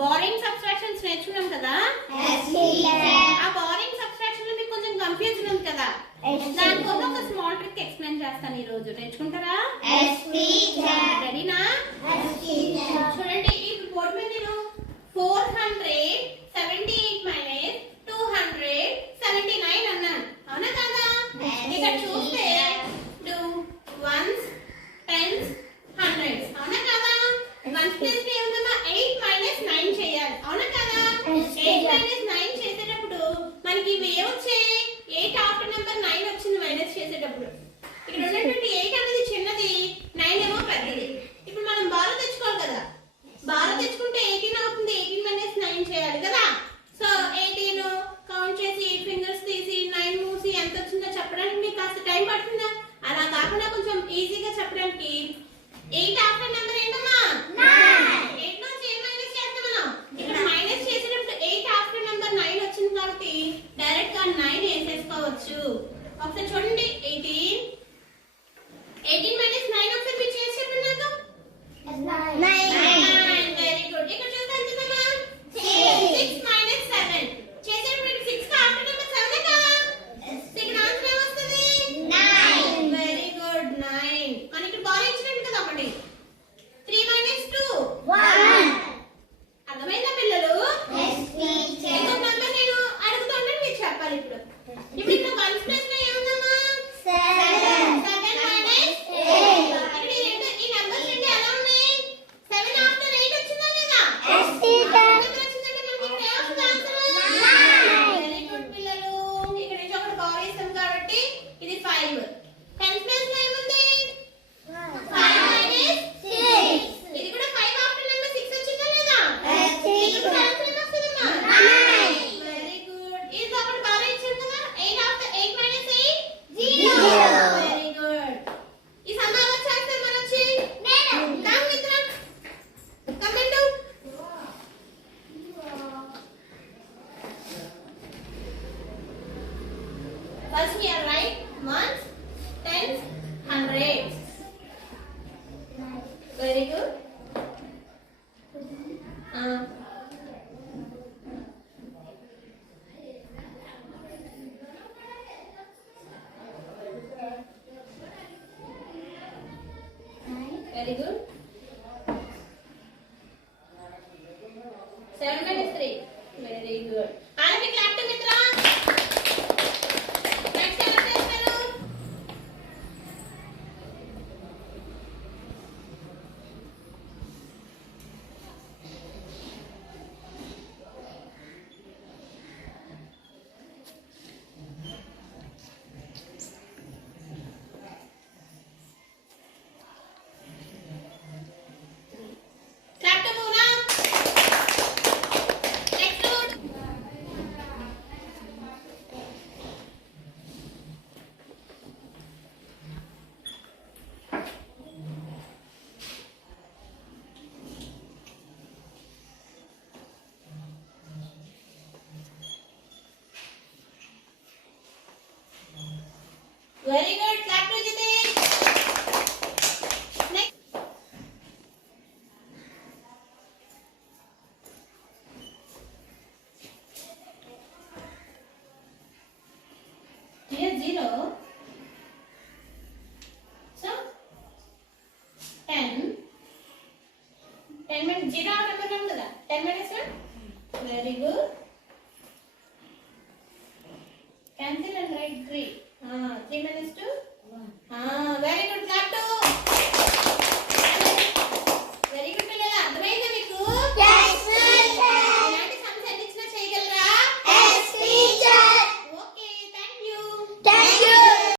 Boring subtractions నేర్చుకున్నాం కదా. ఆ బోరింగ్ సబ్ట్రాక్షన్ లో మీకు కొంచెం కన్ఫ్యూజన్ ఉంది కదా. దానికోసం ఒక స్మాల్ ట్రిక్ ఎక్స్ప్లెయిన్ చేస్తాను ఈ రోజు. నేర్చుకుంటారా? రెడీనా? చూడండి, ఈ బోర్డు మీద నేను 478 మైనస్ 279 అన్నాను. అవునా కదా? ఇక్కడ చూస్తే వన్స్, టెన్స్, హండ్రెడ్స్. అవునా కదా? వన్స్ ప్లేస్ లో ఏముందమ్మా 8 మైనస్ 9 చేయాలి. అవునా కదా? 8 మైనస్ 9 చేసేటప్పుడు మనకి ఇవి ఏమొచ్చాయి? 8 ఆఫ్టర్ నెంబర్ 9 వచ్చింది మైనస్ చేసేటప్పుడు. ఇక్కడ ఉన్నటువంటి 8 అనేది చిన్నది, 9 ఏమో పెద్దది. ఇప్పుడు మనం బారు తెచ్చుకోవాలి కదా. బారు తెచ్చుకుంటే 18 అవుతుంది. 18 మైనస్ 9 చేయాలి కదా. సో 18 కౌంట్ చేసి 8 ఫింగర్స్ తీసి 9 మూసి ఎంత వచ్చిందో చెప్పడానికి మీకు కాస్త టైం పడుతుందా? అలా కాకుండా కొంచెం ఈజీగా చెప్పడానికి 8 ఆఫ్టర్ నెంబర్ ఏంటమ్మా? 8 నుంచి ఏ మైనస్ చేస్తాం మనం? ఇక్కడ మైనస్ చేసేటప్పుడు 8 ఆఫ్టర్ నెంబర్ 9 వచ్చింది కాబట్టి డైరెక్ట్ గా 9 వేసేసుకోవచ్చు. ఒకసారి చూడండి, 18 మైనస్ 9 ఒకసారి మీరు చేసి చెప్పండి నాకు. 9. Very good. ఇక్కడ చూస్తే ఎంతమ్మా? 6 మైనస్ 7 చేసేటప్పుడు 6 కి ఆఫ్టర్ నెంబర్ 7 కదా. ఇక్కడ ఆన్సర్ ఏమొస్తుంది? 9. Very good, 9. మన ఇక్కడ బాల్ ఇచ్చినట్టు కదా ఒకటి. 3 మైనస్ 2 1. అర్థమైందా పిల్లలు? ఇంకొక నంబర్ నేను అడుగుతాను, మీరు చెప్పాలి. ఇప్పుడు ఇక్కడ 1 ప్లస్ లో ఏముందమ్మా? 7 మైనస్ 8. ఇక్కడ ఈ నంబర్స్ రెండు ఎలా ఉన్నాయి? 7 ఆఫ్టర్ 8 వచ్చిందా లేదా? నెంబర్ వచ్చిందంటే మనకి ఇక్కడ ఏమొస్తుంది ఆన్సర్? 9. వెరీ గుడ్ పిల్లలు. ఇక్కడ నుంచి ఒకటి బాల్ ఇస్తాం కాబట్టి ఇది 5. 10 ప్లస్ లో ఏముంది? 5 మైనస్ 6. ఇది కూడా 5 ఆఫ్టర్ నెంబర్ 6 వచ్చిందా లేదా? ఇక్కడ ఆన్సర్ ఏమొస్తుందమ్మా? 9. Very good. ఇది ఒకటి బాగా ఇచ్చాం కదా. 8 ఆఫ్టర్ 8 మైనస్ 8 0. Very good. ఈ సమ్మా వచ్చేస్తే మన వచ్చి కమ్ మిత్ర come into first we are right ones, tens, hundreds. Very good. Very good. 7 minus 3. Very good. All of you clap to Mitra. Next ఎవరు చేస్తారు? Clap to Moona. Next one. Very good. Clap to Jitesh. Next. Here 0. So 10. 10 minus 0 number కదా. 10 minus 1. Very good. Cancel and write 3. 3 minus